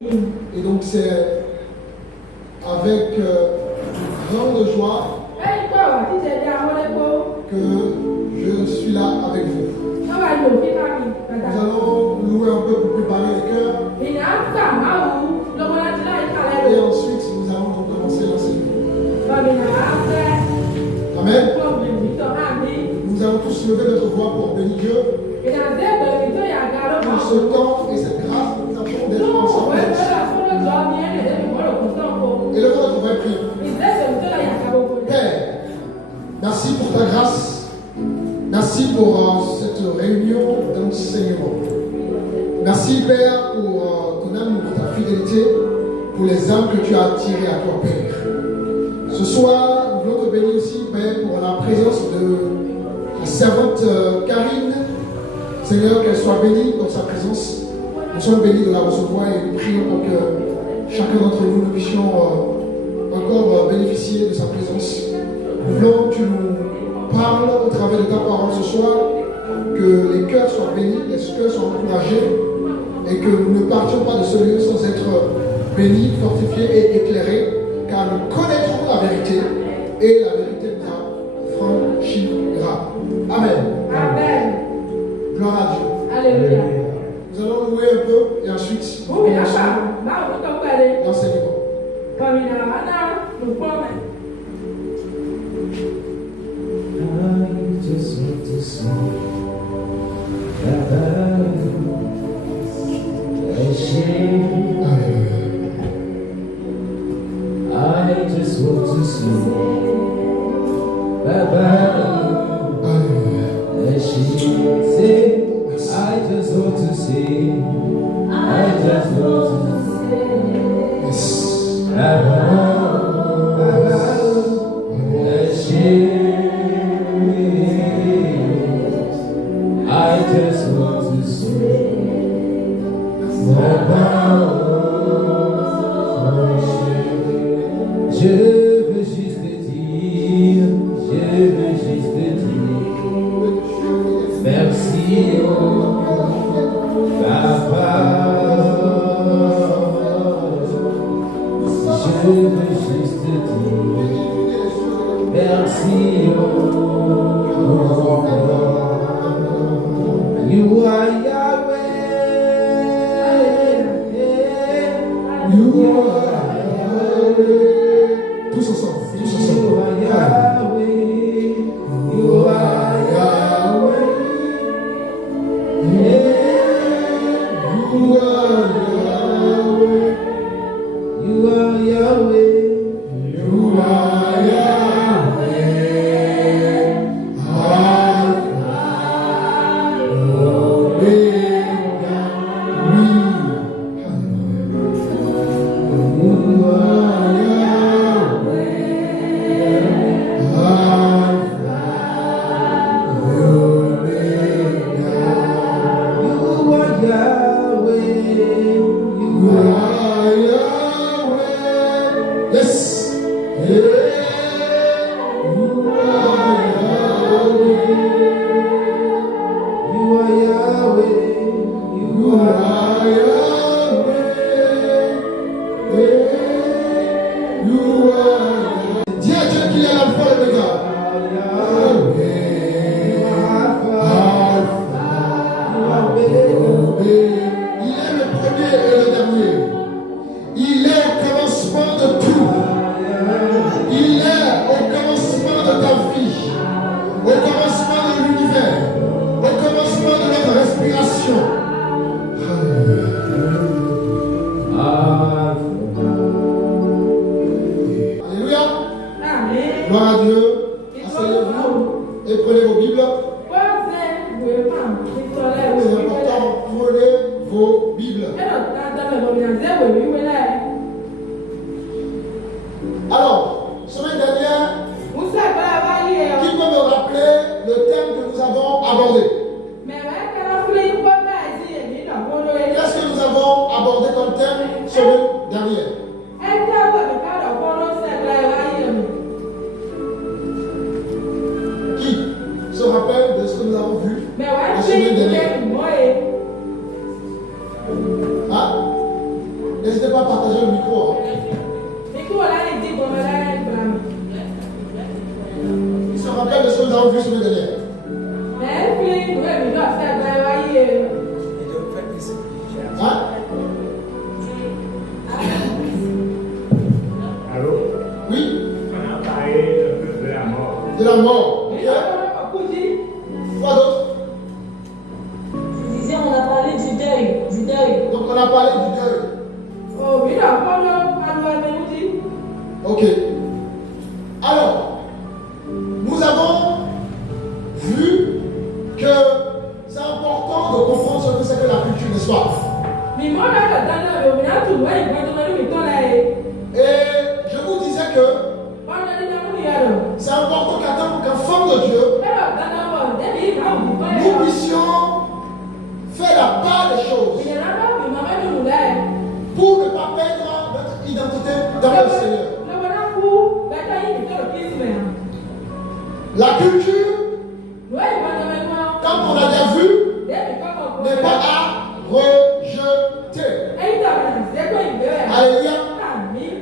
Et donc c'est avec grande joie que je suis là avec vous. Nous allons louer un peu pour préparer les cœurs. Et ensuite nous allons donc commencer l'enseignement. Amen. Nous allons tous lever notre voix pour bénir Dieu pour ce temps et cette grâce que nous avons d'être ensemble. Élevons notre vraie prière. Père, merci pour ta grâce. Merci pour cette réunion d'enseignement. Merci Père pour ton amour, ta fidélité, pour les âmes que tu as attirées à toi Père. Ce soir, nous voulons te bénir aussi Père pour la présence de la servante Karine. Seigneur, qu'elle soit bénie dans sa présence. Nous sommes bénis de la recevoir et nous prions pour que chacun d'entre nous, nous puissions encore bénéficier de sa présence. Nous voulons que tu nous parles au travers de ta parole ce soir, que les cœurs soient bénis, les cœurs soient encouragés et que nous ne partions pas de ce lieu sans être bénis, fortifiés et éclairés, car nous connaîtrons la vérité et la vérité nous affranchira. Amen. Amen. Gloire à Dieu. Alléluia. Nous allons louer un peu et ensuite l'enseignement. I just want to see I just want to see Baba. I just want to see. I just want to see. Yes. Baba. I just want to see. Je veux juste te dire, merci, oh, Papa. Je veux juste te dire, merci, oh, you are Yahweh. You are Yahweh. Tous ensemble, tous ensemble. You are Yahweh. You are Yahweh. You are Yahweh. You are Yahweh. You are Yahweh. Alpha, Omega. Oui. You are Yahweh. Alpha, Omega. You are Yahweh. You You are are Yahweh. Yes. Yeah. You are Yahweh. You are Yahweh. You are Yahweh. Yeah. You are Yahweh. Dis à Dieu qu'il est l'alpha et l'oméga. Yahweh. Alpha. Omega. Il est le premier et le dernier. Il est au commencement de tout. Il est au commencement de ta vie, au commencement de l'univers, au commencement de notre respiration. Alléluia. Gloire à Dieu. Asseyez-vous et prenez vos Bibles. C'est important, prenez vos Bibles. Alors, semaine dernière, qui peut me rappeler le thème que nous avons abordé? Qu'est-ce que nous avons abordé comme thème semaine dernière? Qui se rappelle de ce que nous avons vu la semaine dernière? N'hésitez pas à partager le micro. Il se rappelle de ce que nous avons vu sur le dernier. Hein? Allô? Oui, On a parlé un peu de la mort. de la mort. Ok. Quoi d'autre? Je disais, on a parlé du deuil. Donc on a parlé du deuil. Ok. Alors, nous avons vu que c'est important de comprendre ce que c'est que la culture, n'est-ce pas? Et je vous disais que c'est important qu'en forme de Dieu, nous puissions faire la part des choses pour ne pas perdre notre identité dans le Seigneur. La culture, comme on a déjà vu, n'est pas à rejeter. Alléluia.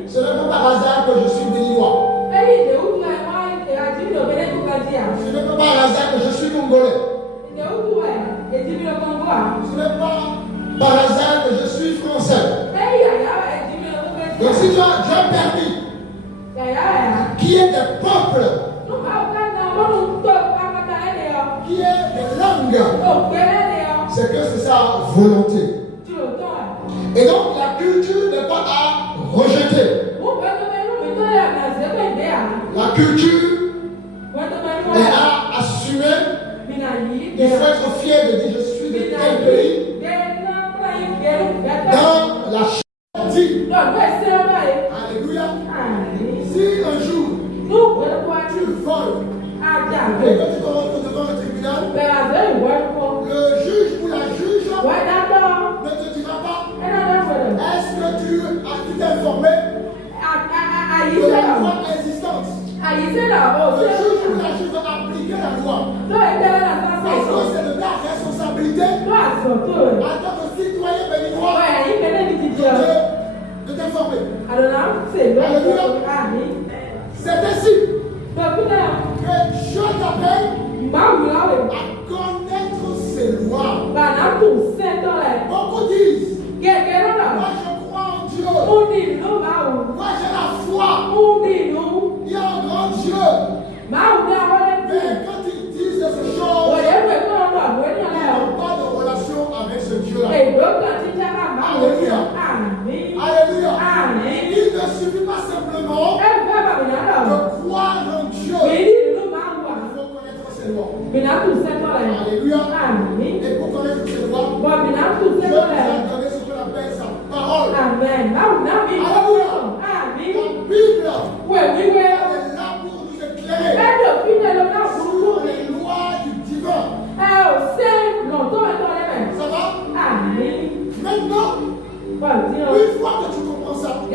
Ce n'est pas par hasard que je suis béninois. Ce n'est pas par hasard que je suis congolais. Ce n'est pas par hasard que je suis français. Donc si tu as permis qu'il y ait des peuples, qu'il y ait des langues, c'est que c'est sa volonté. Et donc la culture n'est pas à rejeter. La culture est à assumer. Il faut être fier de dire je suis de tel pays. Dans la charité. Alléluia. Si un jour tu voles et que tu te retrouves devant le tribunal, le juge ou la juge ne te dira pas est-ce que tu t'es informé de la loi existante. Le juge ou la juge va appliquer la loi. Parce que c'est de ta responsabilité en tant que citoyen béninois de t'informer. C'est ainsi que Dieu t'appelle à connaître ses lois. Beaucoup disent moi je crois en Dieu. Moi j'ai la foi. Il y a un grand Dieu. Mais quand ils disent ces choses, ils n'ont pas de relation avec ce Dieu-là. Alléluia. Alléluia. Il ne suffit pas simplement de croire en Dieu. Il faut connaître ses lois. Alléluia. Et pour connaître ses lois, Dieu nous a donné ce qu'on appelle sa parole. Alléluia. La Bible est là pour nous éclairer sur les lois du divin. Ça va? Maintenant, une fois que tu comprends ça, tu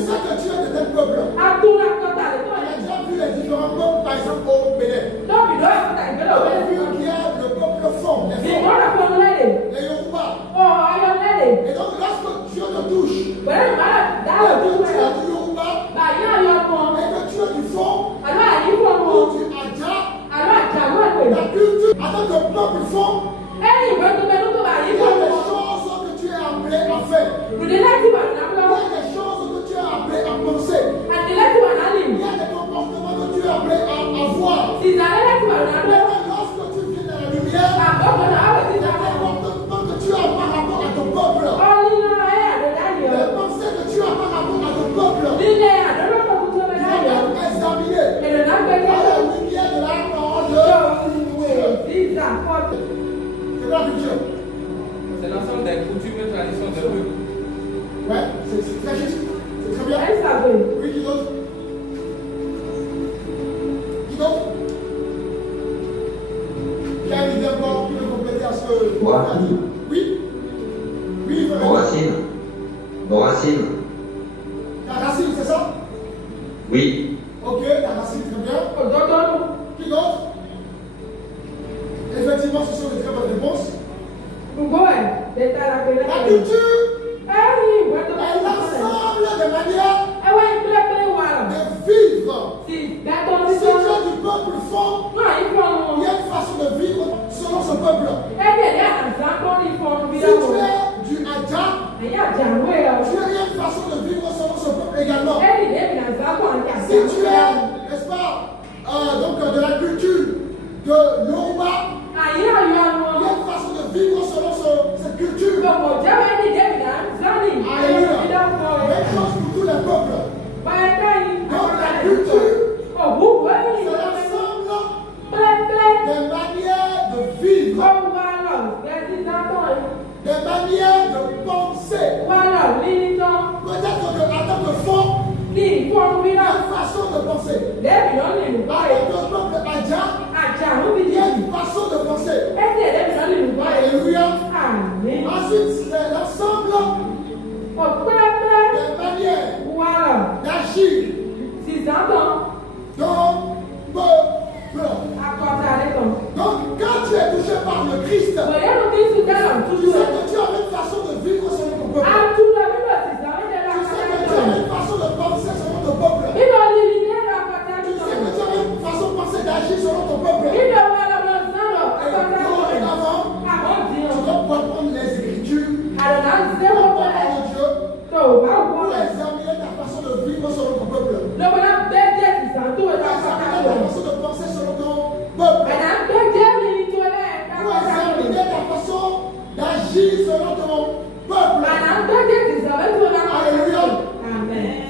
sais que tu es de tel peuple. On a déjà vu les différents peuples, par exemple au Bénin. On a vu qu'il y a le peuple fond, les Yoruba. Et donc lorsque Dieu te touche, et que tu as du Yoruba, et que tu as du fond, ou du Adja, la culture, en tant que peuple fond, il y a des choses que tu es appelé à faire. Il y a des choses que tu es appelé à penser. Il y a des comportements que tu es appelé à avoir. Mais lorsque tu viens dans la lumière, il y a des comportements que tu as par rapport à ton peuple. Les pensées que tu as par rapport à ton peuple. Il faut être examiné par la lumière de la parole de Dieu. C'est la culture. C'est l'ensemble des coutumes et traditions de peuple. Ouais, c'est très juste. C'est très bien. Oui, qui d'autre? Qui d'autre? Il y a une idée encore qui veut compléter à ce que Ouais. a dit. Oui? Oui, il faut Racine. Racine. La racine, c'est ça? Oui. Ok, la racine, très bien. Qui d'autre? Effectivement, ce sont des très bonnes réponses. La culture Tu as une façon de vivre selon ce peuple également. Si tu es, n'est-ce pas, donc de la culture de Yoruba, il y a une façon de vivre selon cette culture. Alléluia. Même chose pour tous les peuples. Donc la culture, c'est l'ensemble des manières de vivre, des manières de penser. Peut-être qu'en tant que fond, il y a une façon de penser. Avec le peuple Adja, il y a une façon de penser. Alléluia. Ensuite, c'est l'ensemble des manières d'agir dans peuple. Donc, quand tu es touché par le Christ, tu sais que tu as une façon de vivre selon ton peuple. Tu sais que tu as une façon de penser selon ton peuple. Tu sais que tu as une façon de penser d'agir selon ton peuple. Et dorénavant, tu dois pouvoir prendre les Écritures, la parole de Dieu, pour examiner ta façon de vivre selon ton peuple. Pour examiner ta façon de penser selon ton peuple. Pour examiner ta façon d'agir selon ton peuple. Alléluia.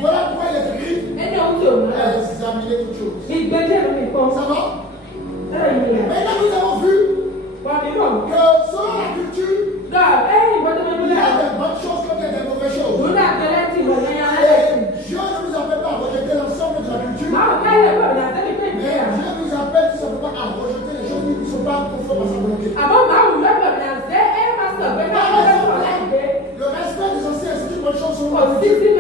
Voilà pourquoi il est écrit examiner toutes choses. Ça va? Maintenant nous avons vu que selon la culture, il y a des bonnes choses comme il y a des mauvaises choses. Et Dieu ne nous appelle pas à rejeter l'ensemble de la culture. Mais Dieu nous appelle tout simplement à rejeter les choses qui ne sont pas conformes à sa volonté. Le respect des anciens, c'est une bonne chose selon la culture.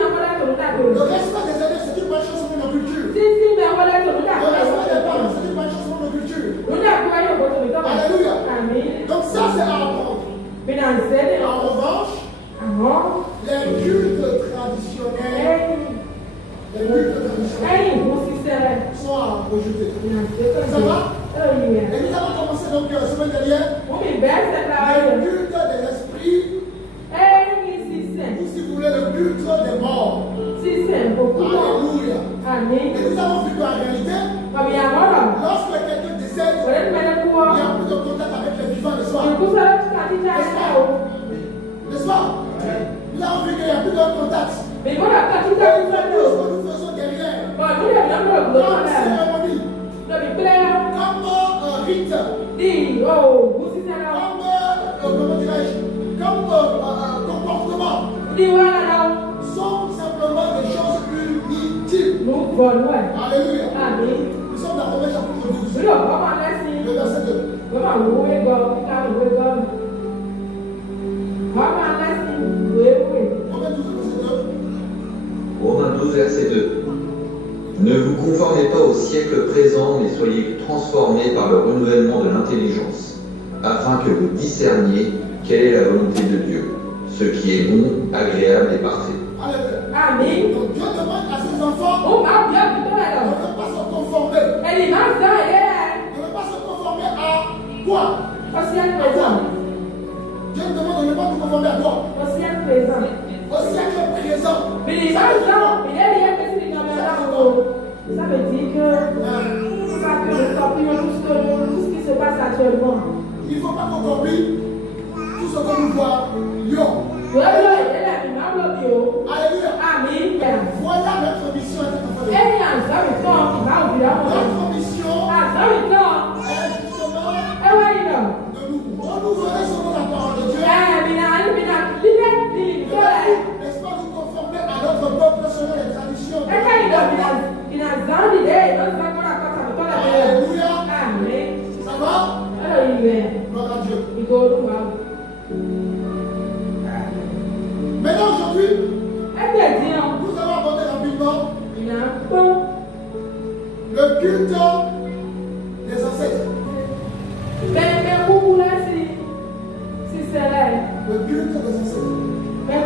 Le respect des aînés, c'est une bonne chose selon la culture. Le respect des parents, c'est une bonne chose selon la culture. Alléluia. Donc ça, c'est à apprendre. En revanche, les cultes traditionnels sont à rejeter. Ça va? Et nous avons commencé donc la semaine dernière le culte de l'esprit, ou si vous voulez le culte des morts. Alléluia. Et nous avons vu qu'en réalité, lorsque quelqu'un décède, il n'y a plus de contact avec les vivants le soir. N'est-ce pas? Nous avons vu qu'il n'y a plus de contact. Et tout ce que nous faisons derrière, comme cérémonie, comme rite, comme comportement, sont simplement des choses inutiles. Alléluia. Nous sommes dans Romains chapitre 12, le verset 2. Romains 12, verset 2. Ne vous conformez pas au siècle présent, mais soyez transformés par le renouvellement de l'intelligence, afin que vous discerniez quelle est la volonté de Dieu, ce qui est bon, agréable et parfait. Alléluia. Donc Dieu demande à ses enfants de ne pas se conformer. De ne pas se conformer à quoi? Dieu nous demande de ne pas nous conformer à quoi? Au siècle présent. Ça veut dire que pas que le copions tout ce qui se passe actuellement. Il ne faut pas qu'on copie tout ce que nous voyons. Alléluia. Voilà notre mission à cette enfant. Notre mission est justement de nous renouveler selon la parole de Dieu. N'est-ce pas nous conformer à notre peuple selon les traditions de Alléluia. Ça va? Gloire à Dieu. Maintenant aujourd'hui, nous allons aborder rapidement le culte des ancêtres. Le culte des ancêtres. Quand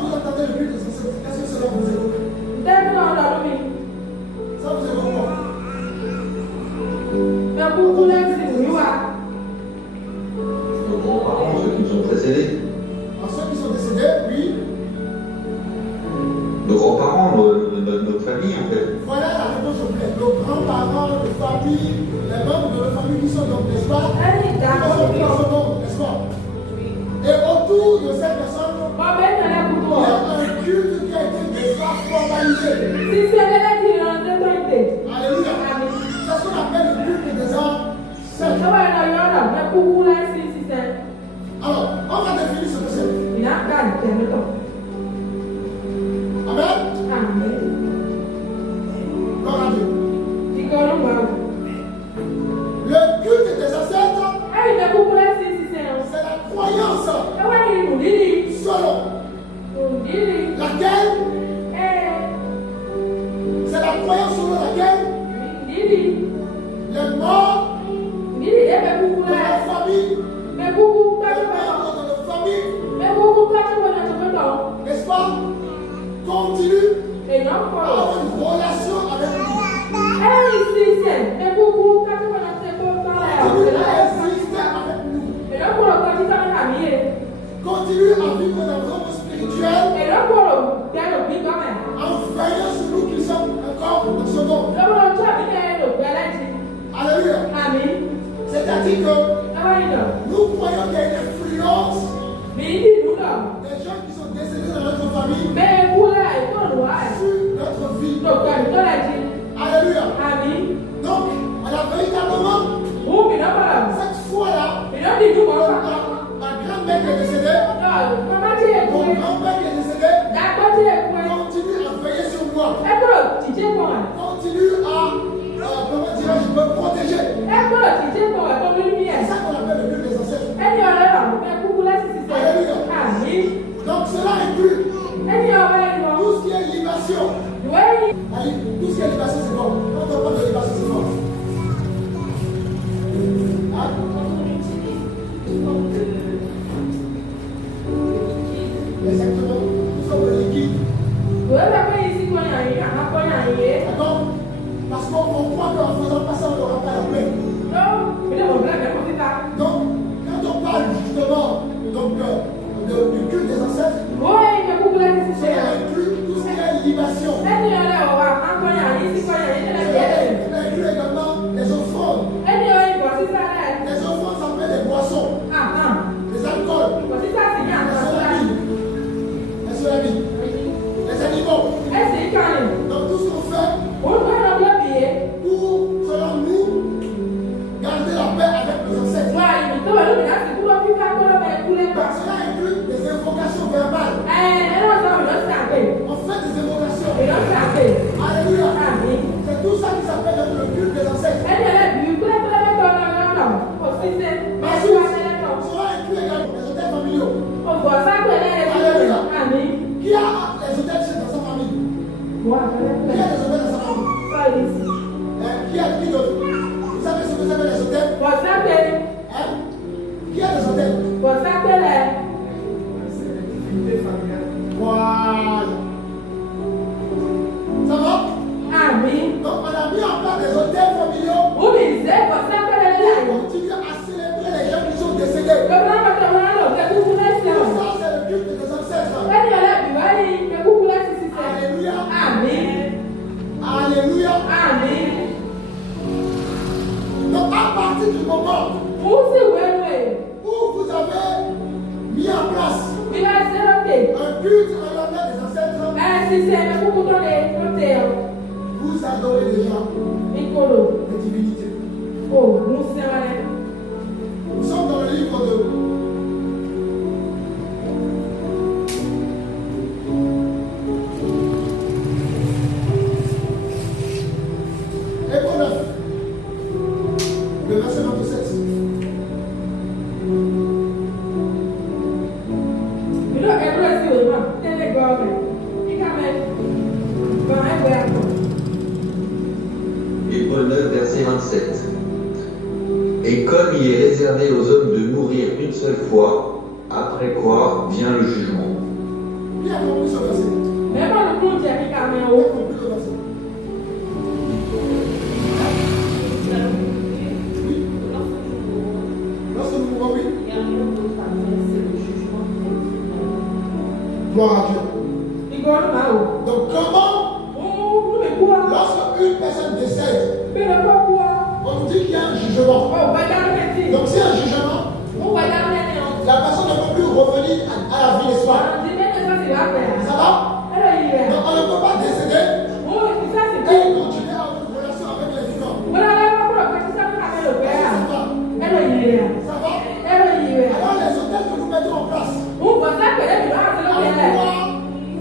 vous entendez le culte des ancêtres, qu'est-ce que cela vous évoque? Ça vous évoque quoi? Nos grands-parents, ceux qui nous ont précédés, Ceux qui sont décédés, oui. famille en fait. Voilà la réponse au plaît. Nos grands-parents, les familles, les membres de nos familles qui sont donc, n'est-ce pas? Qui sont dans ce monde, n'est-ce pas? Et autour de cette personne, il y a un culte qui a été déjà formalisé. Alléluia. C'est ce qu'on appelle le culte des ancêtres. Alors, on va définir ce que c'est. Amen. Gloire à Dieu. Le culte des ancêtres, c'est la croyance selon laquelle, c'est la croyance selon laquelle les morts de la famille, les membres de la famille, n'est-ce pas, continuent à avoir une relation avec nous. Continuent à exister avec nous. Continue à vivre dans le monde spirituel en veillant sur nous qui sommes encore dans ce monde. Alléluia. C'est-à-dire que nous croyons qu'il y a une influence des gens qui sont décédés dans notre famille sur notre vie. Alléluia. Donc, on a véritablement cette foi-là. Ma grand-mère qui est décédée, mon grand-père qui est décédé, continue à veiller sur moi. Continue à, comment dirais-je, me protéger. C'est ça qu'on appelle le culte des ancêtres. Alléluia. Donc cela inclut tout ce qui est libation. Tout ce qui est libation, c'est bon. Quand on parle de libation, c'est bon. Exactement. Nous sommes le liquide. D'accord? Parce qu'on croit qu'en faisant pas ça, on n'aura pas la paix. Donc, quand on parle justement du culte des ancêtres, ça inclut tout ce qui est libation. Ça inclut également les offrandes. Les offrandes s'appellent des boissons, des alcools, les animaux. Donc tout ce qu'on fait pour, selon nous, garder la paix avec nos ancêtres. Cela inclut des invocations verbales. On fait des invocations. Alléluia. C'est tout ça qui s'appelle le culte des ancêtres. Cela inclut également les hôtels familiaux. Alléluia. Qui a les hôtels dans sa famille? Qui a les hôtels dans sa famille? Qui a qui d'autre? Vous savez ce que c'est les hôtels? Qui a les hôtels? Voilà. Ça va? Donc on a mis en place des hôtels familiaux pour continuer à célébrer les gens qui sont décédés. Ça, c'est le culte des ancêtres. Alléluia. Alléluia. Donc à partir du moment où vous avez mis en place un culte en l'honneur des ancêtres, vous adorez déjà les divinités. Nous sommes dans le livre de Hébreux 9, le verset 27. Hébreux 9, verset 27. Et comme il est réservé aux hommes de mourir une seule fois, après quoi vient le jugement. Qui a compris ce verset? Qui a compris le verset? Oui. Lorsque nous mourrons, oui. Gloire à Dieu. Donc comment lorsqu'une personne décède, Mais le pourquoi? on nous dit qu'il y a un jugement. Oh, va dans le métier. Donc s'il y a un jugement, On va dans le métier. la personne ne peut plus revenir à la vie, n'est-ce pas? On dit, mais ça, c'est la paix. Ça va? Alors, il est. Donc on ne peut pas décéder Oh, c'est ça, c'est et tout. continuer à avoir une relation avec les vivants. Voilà, là, on va faire ça pour faire le Ça père. va? Alors, il est. Ça va? Alors, il est. Alors les hôtels que nous mettons en place, On va ça, que là, il va faire le à père. quoi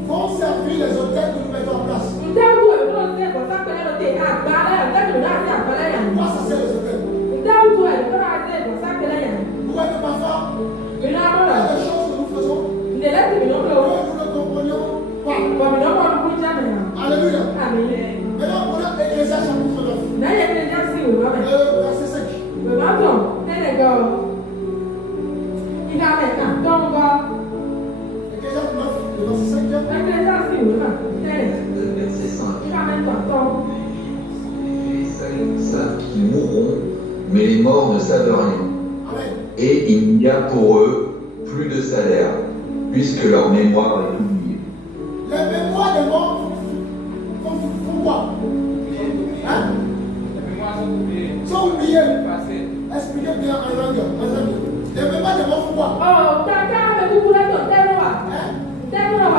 vont servir les hôtels que nous mettons en place? On t'a vu, on t'a vu, on t'a vu, on t'a vu, on t'a vu, on t'a vu, Quoi ça sert les hôtels? on t'a vu, on t'a vu, on t'a vu, Pour être parfum, il y a il y a des choses que nous faisons il est là, tu me que donnes nous ne comprenions pas. Comme il donne le coup de jamais. Alléluia. Amen. Maintenant, on a Ecclésiaste chapitre 9, Là, il y a des gens qui ont verset 5. le bâton, les gars. Il a maintenant, donc, Ecclésiaste 9, le verset 5. les gens qui ont Verset 5. il a maintenant, Les saints savent qu'ils mourront, mais les morts ne savent rien. Amen. Et il n'y a pour eux plus de salaire, puisque leur mémoire est oubliée. Les mémoires des morts font quoi? Hein? Les mémoires sont oubliées. Sont oubliés. Passées. Expliquez bien en langue. Les mémoires des morts font quoi? oh, t'as qu'à me couper ton terreau. Hein? Terreau.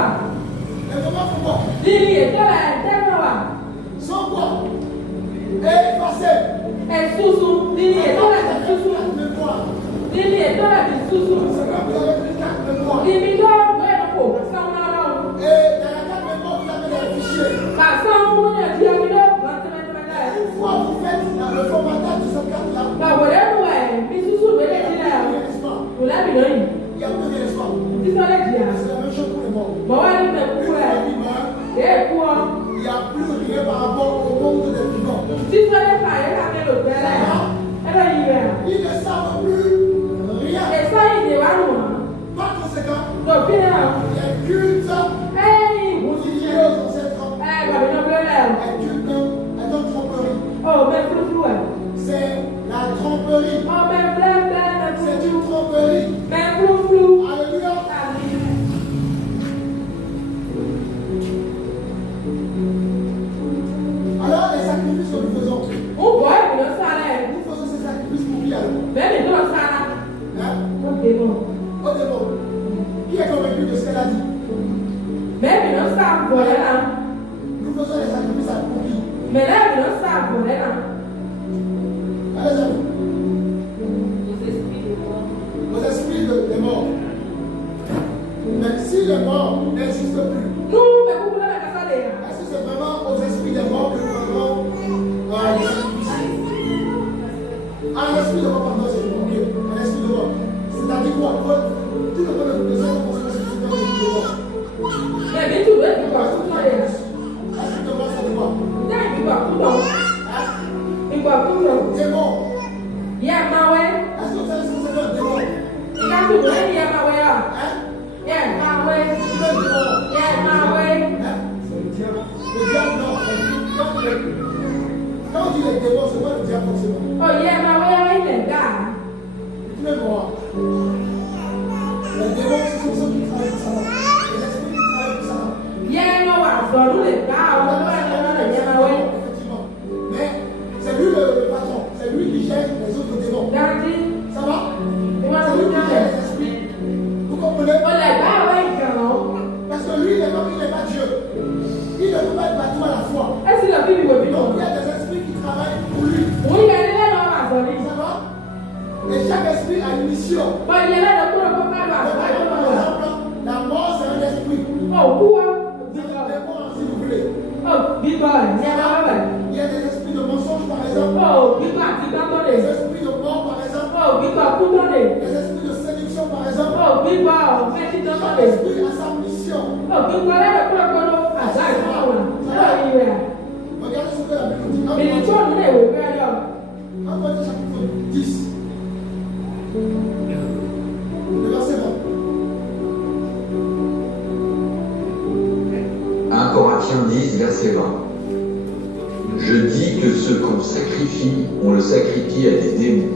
Les mémoires font quoi? Lili, toi là, terreau. Sont quoi? Effacés. Et sous-sous, Lili, toi là, sous-sous. Mémoire. Lili, toi là, sous-sous. C'est comme vous avez pris 4 mémoires. Lili, toi, ouais, non, faut. Ça, on a là. Et dans la 4 mémoires, vous avez des fichiers. Bah, ça, on a dit, on a dit, Une fois vous faites le formatage de cette carte-là, bah, voilà, ouais, mais sous-sous, ouais, il y c'est a là. plus d'espoir. On l'a vu, là. Il y a plus d'espoir. Tu sais, on l'a dit, là. C'est la même chose pour les morts. Bon, ouais, mais Une pourquoi? fois qu'ils meurent, Et quoi? il n'y a plus rien par rapport au monde des vivants. Tu sais, les frères, ils avaient le père, là. Alors, il est. Ils ne savent plus rien. Et ça, il est là, non? Par conséquent, Donc, il est là. les cultes Hey! liés aux ancêtres Eh, bah, mais non, plus là. est une tromperie. Oh, mais flou, ouais. C'est la tromperie. Oh, mais bleu, C'est une tromperie. mais flou. Alléluia. Alors, les sacrifices que nous faisons, On voit, il est ça, là. nous faisons ces sacrifices pour qui alors? Mais il est ça, là. Hein? Ok, bon. Au début, qui est convaincu de ce qu'elle a dit? Mais il est ça, voilà, là. Nous faisons les sacrifices pour qui? Mais là, il est ça, voilà, là. Allez, amis. Vos esprits des morts. Mais si les morts n'existent plus, Nous, mais vous voulez la casa de là. est-ce que c'est vraiment aux esprits des morts que nous faisons les sacrifices? Un esprit de mort, pardon, c'est ok. Un esprit de mort. C'est-à-dire quoi? Tout le monde besoin de construire ce système de mort. Mais tu veux, tu vas tout faire. L'esprit de mort, c'est quoi? Il va tout dans. Hein? Il va tout dans. Démon. Il y a ma ouais. Est-ce que vous savez ce que c'est qu'un démon? Il a tout dans, il y a ma ouais. Hein? Il y a ma ouais. C'est un démon. Il y a ma ouais. Hein? Le diable, non. Quand on dit les démons, c'est pas le diable forcément. Oh, il y a ma ouais, il est là. Tu veux voir? Les démons, ce sont ceux qui travaillent pour ça. Les esprits qui travaillent pour ça. Il y a un homme à faire, nous les gars, on va pas aller dans il y a ma ouais. Effectivement. Mais c'est lui le patron. C'est lui qui gère les autres démons. Gandhi, Ça va? il va C'est tout lui qui gère dans. les esprits. Vous comprenez? Oh, les gars, ouais, ils sont. Parce que lui, il n'est pas Dieu. Il ne peut pas être partout à la fois. Est-ce que la Bible est bien? Donc il y a des esprits qui travaillent pour lui. Oui, il y a les gens à faire. Ça va? Et chaque esprit a une mission. Bon, il y a là, le coup de copain, là. Par exemple, la mort, c'est un esprit. Oh, quoi? C'est un démon, si vous voulez. Oh, big boy, il y a ma ouais. Il y a des esprits de mensonge, par exemple. Oh, big boy, tu t'entends Des les. esprits de mort, par exemple. Oh, big boy, coupons les. Des esprits de séduction, par exemple. Oh, big boy, mais tu t'entends Chaque les. esprit a sa mission. Oh, big boy, là, le coup de copain, là. Ah, ça, il faut là. Oh, il est là. Regardez ce que la Bible dit. Mais il faut nous les ouvrir là. 1 Corinthiens chapitre 10. Le verset 20. 1 Corinthiens 10, verset 20. Je dis que ce qu'on sacrifie, on le sacrifie à des démons,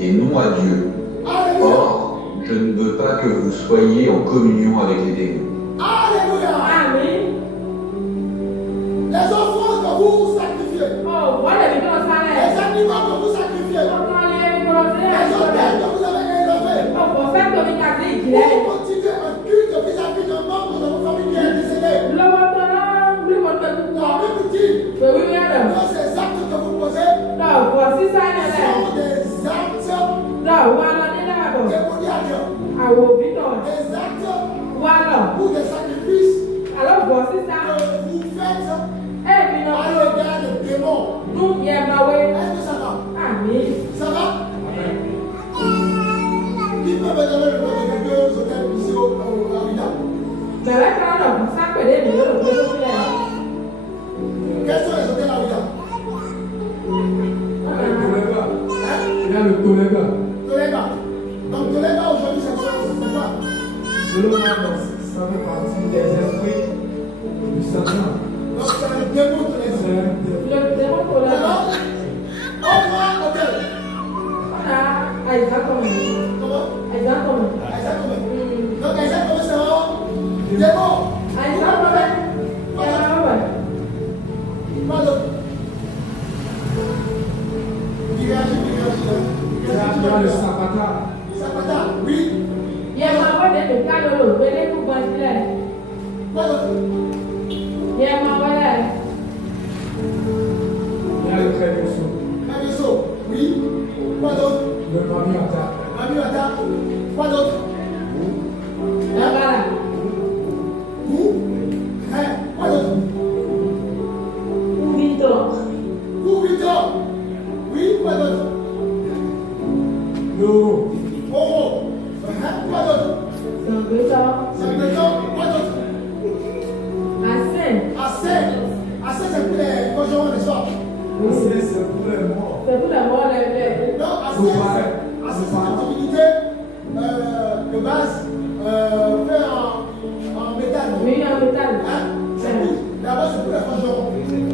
et non à Dieu. Alléluia. Or, je ne veux pas que vous soyez en communion avec les démons. Alléluia. Amen. Les offrandes que vous sacrifiez voici ça. que vous faites Eh, puis à non. l'égard des démons. Nous, il y a ma way. Est-ce que ça va? Amen. Ça va? Qui peut me donner le nom de quelques hôtels ici au Arida? Mais là, quand on a ça, que les millions de personnes là. Quels sont les hôtels Arida? Il y a le Toléba. Toléba. Donc Toléba aujourd'hui c'est quoi? Selon moi, ça fait partie des esprits du Satan. Donc c'est le démon Toléba. C'est un démon. Le démon pour la. Alors, autre hôtel. On a Isaac comme. Comment? Isaac comme. Isaac Comé. Donc Isaac Comé c'est un démon. Isaac comme. Il y a ma way. Pas d'autre. Il réagit. Il y a le Sapata. Zapata, oui. Il y a ma way de cas de l'eau. Venez pour Bangladesh. Quoi d'autre? Il y a ma way là. Il y a le Crédousso. Kameso, oui. Quoi d'autre? Le Mamiata. Mamiwata, quoi d'autre? Là, voilà. Vous? Hein? Quoi d'autre? Ou Victor. Vous, Victor? Oui, quoi d'autre? Le Oh, hein? Quoi d'autre? C'est un peu ça. Saint-Béton, quoi d'autre? À Seine. Assez, c'est pour les conjurants des soirs. c'est pour les morts. C'est pour la mort, les. Non, assez, Nous, c'est une divinité de base fait en métal. Oui, en métal. Hein? D'abord, c'est pour les conjurants.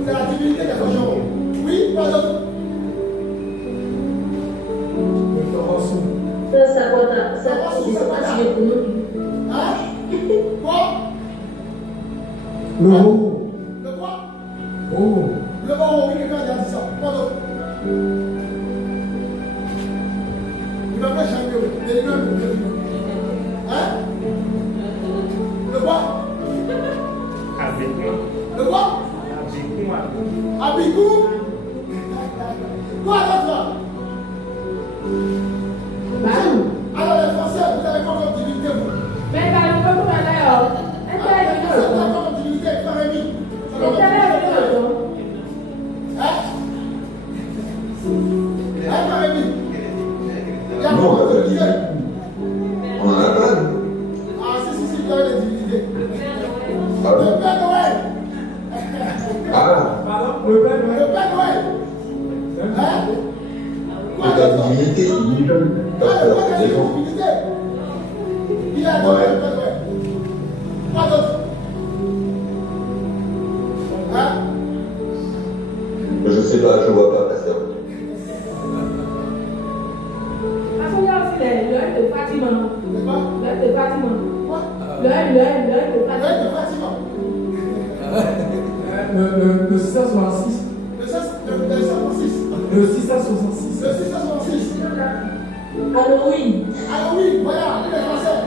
C'est la divinité des conjurants. Oui, quoi d'autre? Le Torosso. Ça, ça va, ça, c'est fatigué pour nous. Hein? Quoi? Le Haut. Le quoi? Oh. Le bon, oui, quelqu'un a déjà dit ça. Quoi d'autre? Il va pas changer. Hein? Le quoi? Avec moi. Le quoi? Avec moi. Abigou? Quoi d'autre? Balou. Alors les Français, vous avez quoi comme divinité, vous? Mais dans le peuple, on a l'air. Les Français, vous avez quoi comme divinité? Parémie. Hein? Hein, Parémie? Il y a Non, on quoi n'a comme pas de divinité? On en a pas. Ah, si, vous avez les divinités. Ah Le bon? Père Noël. Pardon, le Père Le Noël. Père Noël. Hein? Quoi C'est la d'autre? divinité qui nous donne Ah, la le peur Père des Noël, gens. c'est une divinité. Il a donné le Père Noël. Quoi d'autre? Hein? Je sais pas, je vois pas, pasteur. Parce qu'il y a aussi l'œil de Fatima. C'est quoi? L'œil de Fatima. Quoi? L'œil de L'œil Fatima. de Fatima. Le 666. Le 666. Le 666. Le 666. Halloween. Halloween, voilà, tous les Français.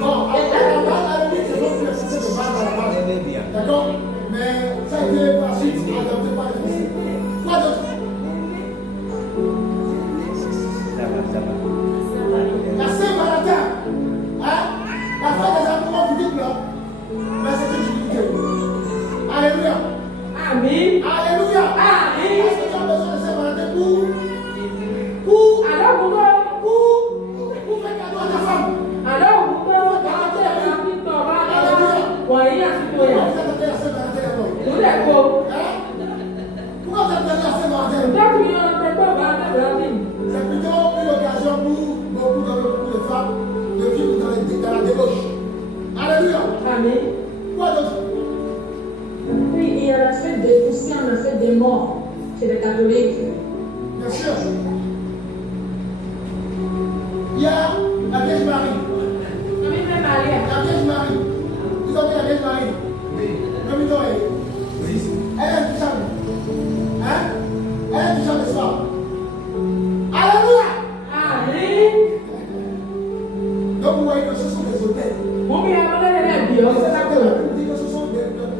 Bon, Halloween, c'est donc les Français de base à la base. D'accord? Mais ça a été par la suite adopté par les Français. Quoi d'autre? La Saint-Valentin. Hein? La fête des amoureux, vous dites là. Mais c'est une divinité. Alléluia. Amen. Alléluia. Amen. Est-ce que tu as besoin de Saint-Valentin pour Alors, vous faire cadeau à ta femme? alors, vous quand tu es rapide, tu vas voyez, à ce Pourquoi moment-là. vous attendez la Saint-Valentin d'abord? Nous, d'accord. Hein? Pourquoi vous attendez la Saint-Valentin? Donc, il y a un peu de Valentine. C'est plutôt une occasion pour beaucoup de femmes de vivre dans la débauche. Alléluia. Amen. Quoi d'autre? Puis il y a la fête des poussières, la fête des morts chez les catholiques. Bien sûr. Il y a la Vierge Marie. Amen, Maria. La Vierge Marie. Vous avez la Vierge Marie? Oui. Elle est touchable. Hein? Elle est touchable, n'est-ce pas? Alléluia. Amen. Donc vous voyez que ce sont des hôtels. Mon bien, on a l'air bien. C'est ça que la Bible dit que ce sont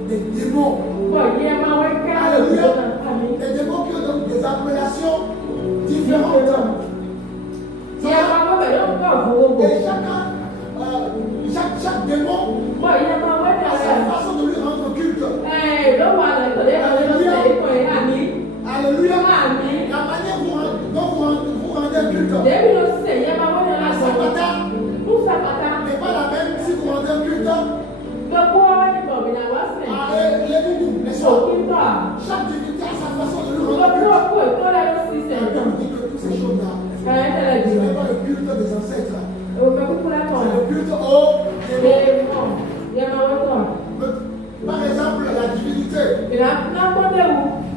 des démons. Bon, il y a ma ouais, Alléluia. Amen. Des démons qui ont donc des appellations différentes. Il y a ma ouais, Et chaque démon Bon, il y a ma ouais, a sa façon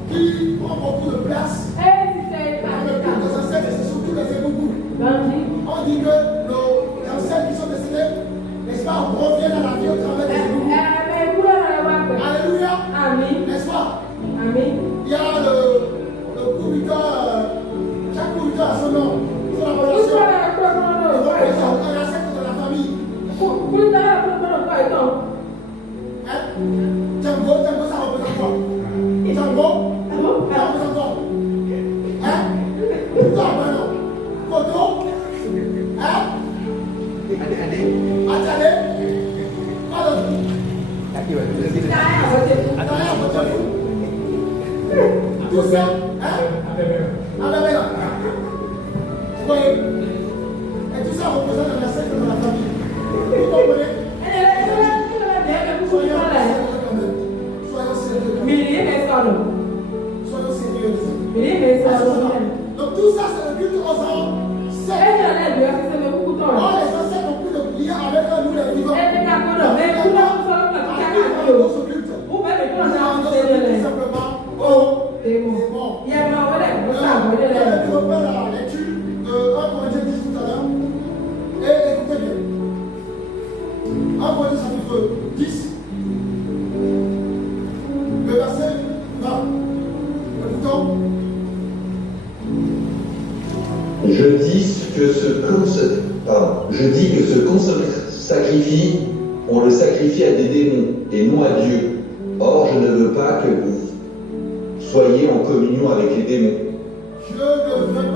qui prend beaucoup de place. Avec les ancêtres, et c'est surtout les ébourbous. On dit que nos ancêtres qui sont décédés, n'est-ce pas, reviennent à la vie au travers des ébourbous. Alléluia. N'est-ce pas? Il y a le pourriteur, chaque pourriteur a son nom, son appellation. Et donc, les ancêtres de la famille. Django, ça représente quoi? Django, ça représente quoi? Non, Koto, Atale, quoi d'autre? Tout ça, Abébéla. Vous voyez? Et tout ça représente les ancêtres de la famille. Vous comprenez? Soyons sérieux. Donc tout ça, c'est le culte aux ancêtres. Oh, les ancêtres n'ont plus de lien avec nous, les vivants. Notre culte. Nous rendons ce culte simplement au démon. Je reprends la lecture de 1 Corinthiens 10 tout à l'heure. Et écoutez bien. 1 Corinthiens chapitre 10. Le verset 20. Écoutons. Je dis que ce qu'on sacrifie, on le sacrifie à des démons et non à Dieu. Or, je ne veux pas que vous soyez en communion avec les démons.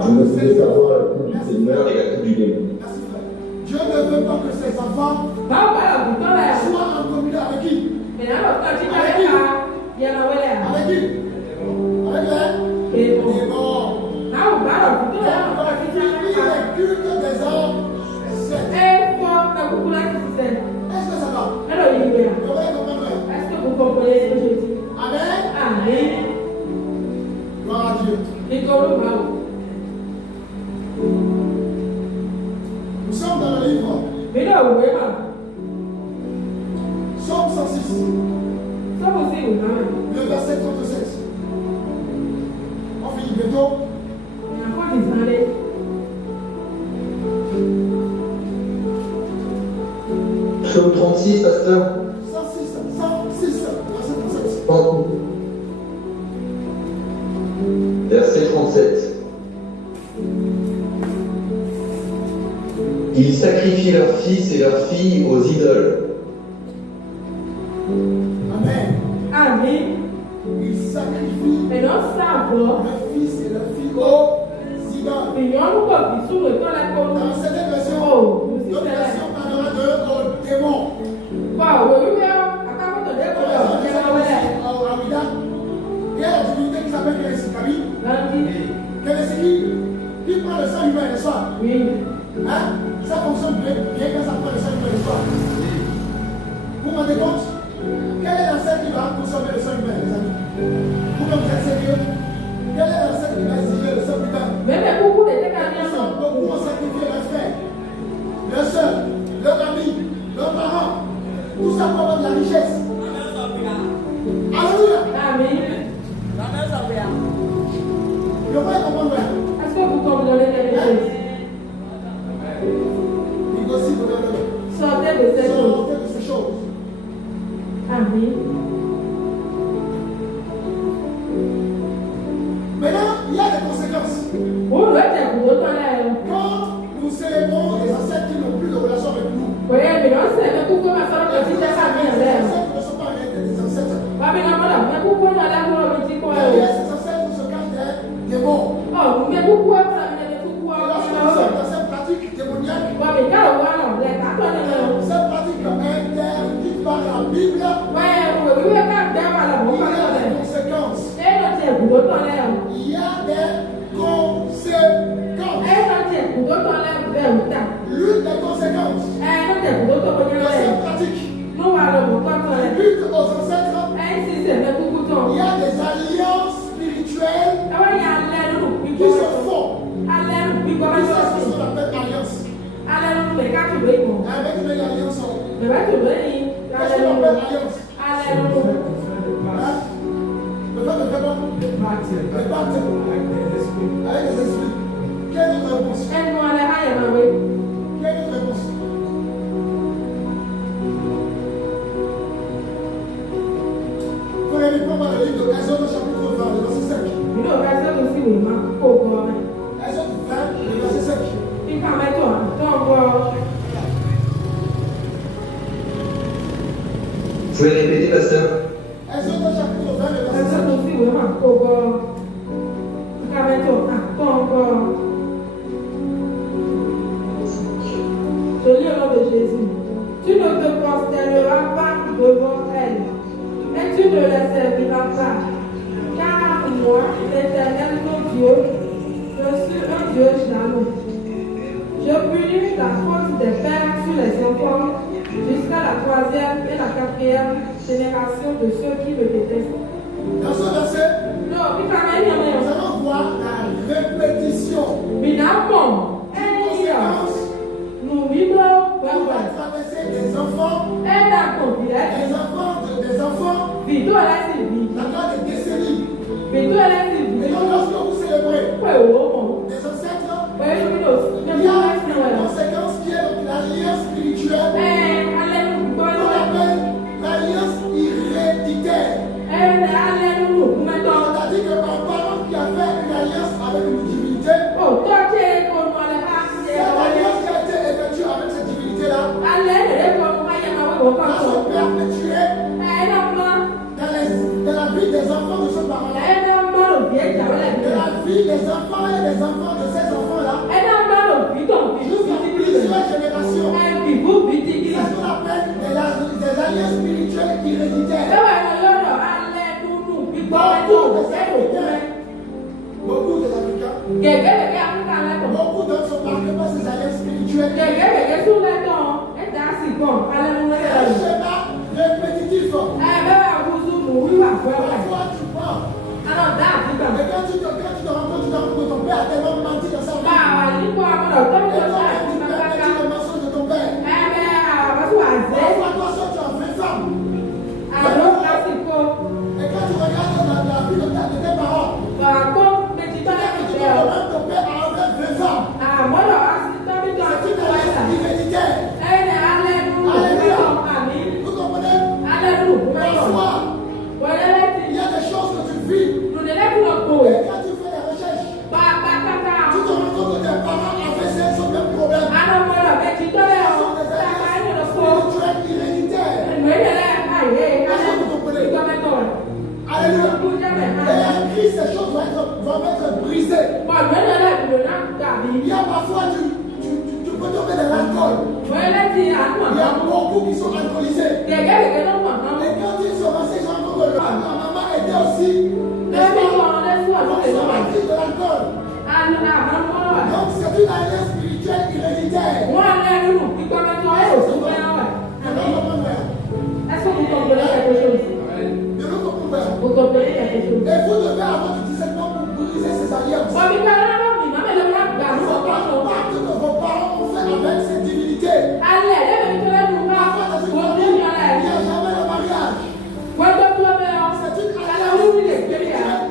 Vous ne pouvez savoir la coupe du Seigneur et la coupe du démon. Merci, frère. Dieu ne veut pas que ses enfants soient en communion avec qui? Avec qui? Avec qui? Avec les démons. Les cultes des hommes. Est-ce que ça va? Est-ce que vous comprenez ce que je dis? Amen. Gloire à Dieu. Nous sommes dans le livre Psaume 106, le verset 37. On finit bientôt. Psaume 36, pasteur. 106, verset 37. Verset 37. Ils sacrifient leurs fils et leurs filles aux idoles. Amen. Ils sacrifient leurs fils et leurs filles aux idoles. Dans cette version, notre version parlera de démons. Il y a la divinité qui s'appelle Kélésikami. Kélésikami, qui prend le sang humain, n'est-ce pas? Hein? Ça fonctionne bien quand ça prend le sang humain, n'est-ce pas? Vous vous rendez compte? Quel est l'ancêtre qui va consommer le sang humain, les amis? Vous êtes sérieux? Quel est l'ancêtre qui va exiger le sang humain? Beaucoup ont sacrifié leurs frères, leurs soeurs, leurs amis, leurs parents. Tout ça pour avoir de la richesse. Alléluia. Je voudrais comprendre. Est-ce que vous comprenez quelque chose? Négocie pour le Sortez de cette chose. sortez de ces choses. Amen. Maintenant, il y a des conséquences. Quand nous célébrons les ancêtres qui n'ont plus de relation avec nous, les ancêtres ne sont pas des ancêtres. Derrière ces ancêtres se cachent des démons. Et lorsque nous sommes dans cette pratique démoniaque, cette pratique interdite par la Bible, il y a des conséquences. Il y a des conséquences. L'une des conséquences de cette pratique, lutte aux ancêtres, il y a des alliances spirituelles qui se font. Qui ça, c'est ce qu'on appelle alliance. Avec une alliance. Qu'est-ce qu'on appelle alliance? Hein? prenez pas mal le livre de Exode chapitre 20, le verset 5. You know, I said to see with my cocoa. Exode 20, le verset 5. You can't make it. Don't go. Vous pouvez répéter, pasteur? Exode chapitre 20, le I verset said 5. to see with my cocoa. You can't make it. Don't go. Je lis au nom de Jésus. Tu ne te prosterneras pas devant elle, et tu ne les serviras pas. Car moi, l'Éternel, ton Dieu, je suis un Dieu jaloux. Je punis la faute des pères sur les enfants jusqu'à la 3e et la 4e génération de ceux qui me détestent. Dans ce verset, Non, il can't make nous it. allons voir la répétition. Minamon, Conséquence, nous vivons, on va traverser des enfants, et dans ton village, des enfants, vito la Sylvie, d'accord, des décennies. vito la Et Sylvie, donc, lorsque vous célébrez ouais, oh, des ancêtres, ouais, Luminos, il y a une conséquence qui est donc l'alliance spirituelle qu'on appelle l'alliance héréditaire. C'est-à-dire qu'un parent qui a fait une alliance avec une divinité, cette alliance qui a été effectuée avec cette divinité-là, va se perpétuer dans la vie des enfants de ce parent-là, dans la vie des enfants et des enfants de ces enfants-là, jusqu'à plusieurs générations. C'est ce qu'on appelle des alliances spirituelles héréditaires. Beaucoup des Africains, beaucoup d'autres sont marqués par ces alliances spirituelles. C'est un schéma répétitif. Parfois tu pars. Et quand tu te rends compte que ton père a tellement menti dans sa vie, et toi, tu perpétues le mensonge de ton père. Parfois, toi seul, tu as 20 femmes. Et quand tu regardes la vie de tes parents, tu vois que même ton père a enlevé 20 femmes. C'est une alliance héréditaire. Vous comprenez? Parfois, il y a des choses que tu vis. Et quand tu fais des recherches, tu te rends compte que tes parents avaient ce même problème. Ce sont des alliances spirituelles héréditaires. Est-ce que vous comprenez? Alléluia. Et en Christ, ces choses vont être brisées. Il y a parfois, tu peux tomber dans l'alcool. Il y a beaucoup qui sont alcoolisés. Et quand ils sont restés, ils se rendent compte que la maman était aussi consommatrice de l'alcool. Donc c'est une alliance spirituelle héréditaire. Est-ce que vous comprenez quelque chose? De l'autre côté, Vous comprenez quelque chose? et vous devez avoir du discernement pour briser ces alliances. Ce pacte que vos parents ont fait avec cette divinité. Parfois dans une famille, il n'y a jamais de mariage. C'est une alliance spirituelle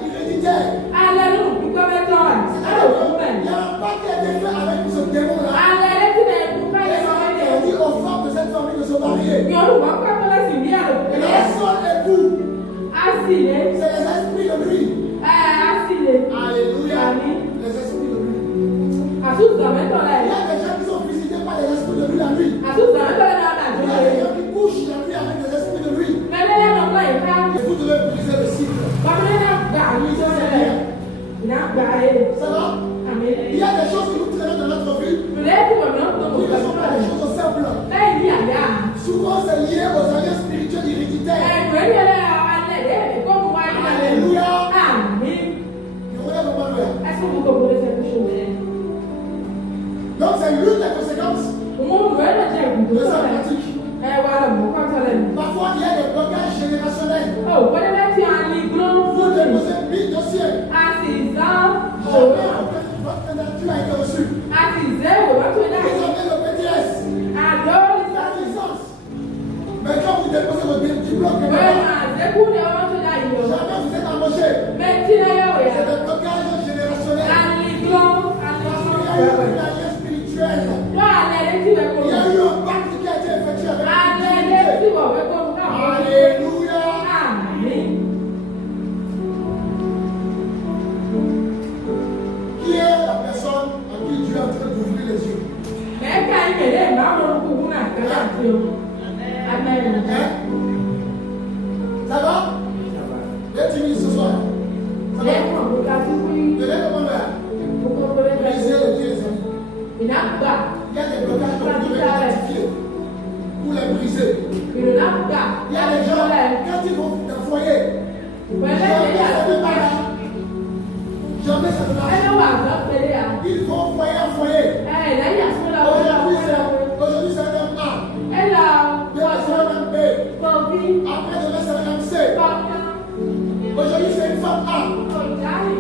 héréditaire. Il y a un pacte qui a été fait avec ce démon-là. Et il dit aux femmes de cette famille de se marier. Et leur seul époux, c'est les esprits de nuit. Alléluia. Les esprits de nuit. Il y a des gens qui sont visités par les esprits de nuit la nuit. Il y a des gens qui couchent la nuit avec des esprits de nuit. Et vous devez briser le cycle. Ça va? Il y a des choses que nous traînons dans notre vie qui ne sont pas des choses simples. Souvent, c'est lié aux alliances spirituelles héréditaires. Alléluia. Est-ce que vous comprenez quelque chose? Donc, c'est l'une des conséquences de sa pratique. Parfois, il y a des blocages générationnels. Vous déposez 1000 dossiers. Jamais votre nature a été reçue. Vous avez le BTS, la licence. Mais quand vous déposez votre diplôme, jamais vous êtes embauché. C'est des blocages générationnels. Parce qu'il y a eu une alliance spirituelle. Il y a eu un pacte qui a été effectué avec la divinité. Alléluia. Ça va? Viens timide ce soir. Ça va? Venez comment là? Briser les liens, les amis. Il y a des blocages que vous devez identifier pour les briser. Il y a des gens, quand ils vont dans le foyer, jamais ça ne marche. Ils vont foyer à foyer. Aujourd'hui, c'est un homme A. Demain, c'est un homme B. Après, demain, c'est un homme C. Aujourd'hui, c'est une femme A.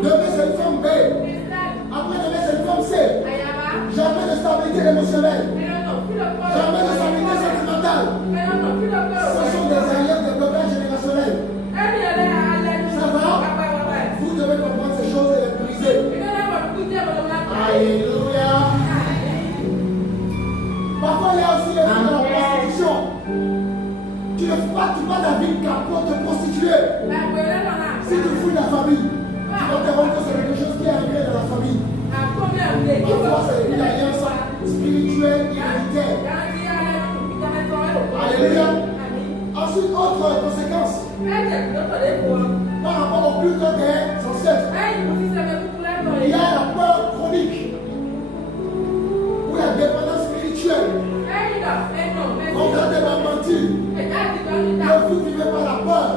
Demain, c'est une femme B. Après, demain, c'est une femme C. Jamais de stabilité émotionnelle. Jamais de stabilité sentimentale. Ce sont des alliances de blocage générationnel. Ça va? Vous devez comprendre ces choses et les briser. Alléluia. Parfois, il y a aussi les filles de la prostitution. Tu vas ta vie pour te prostituer. Si tu fouilles la famille, tu vas te rendre compte que c'est quelque chose qui est arrivé dans la famille. Parfois, c'est une alliance spirituelle héréditaire. Alléluia. Ensuite, autre conséquence. Par rapport au culte des ancêtres, il y a la peur chronique ou la dépendance spirituelle. On va te mentir que vous vivez par la peur.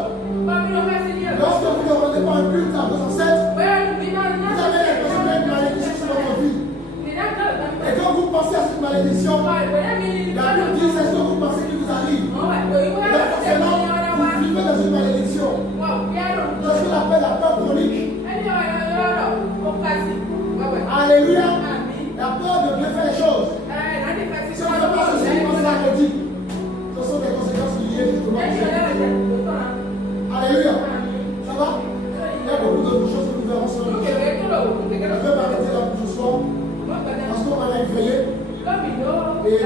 Lorsque vous ne rendez pas un culte à vos ancêtres, vous avez l'impression qu'il y a une malédiction sur votre vie. Et quand vous pensez à cette malédiction, la Bible dit c'est ce que vous pensez qui vous arrive. Donc forcément, vous vivez dans une malédiction. C'est ce qu'on appelle la peur chronique. Alléluia. La peur de bien faire les choses. Si on ne fait pas ceci, on sera maudit. Ce sont des conséquences liées justement à ça. Alléluia. Ça va? Il y a beaucoup d'autres choses que nous verrons sur le sujet. Je vais m'arrêter là pour ce soir. Parce qu'on va aller veiller. Et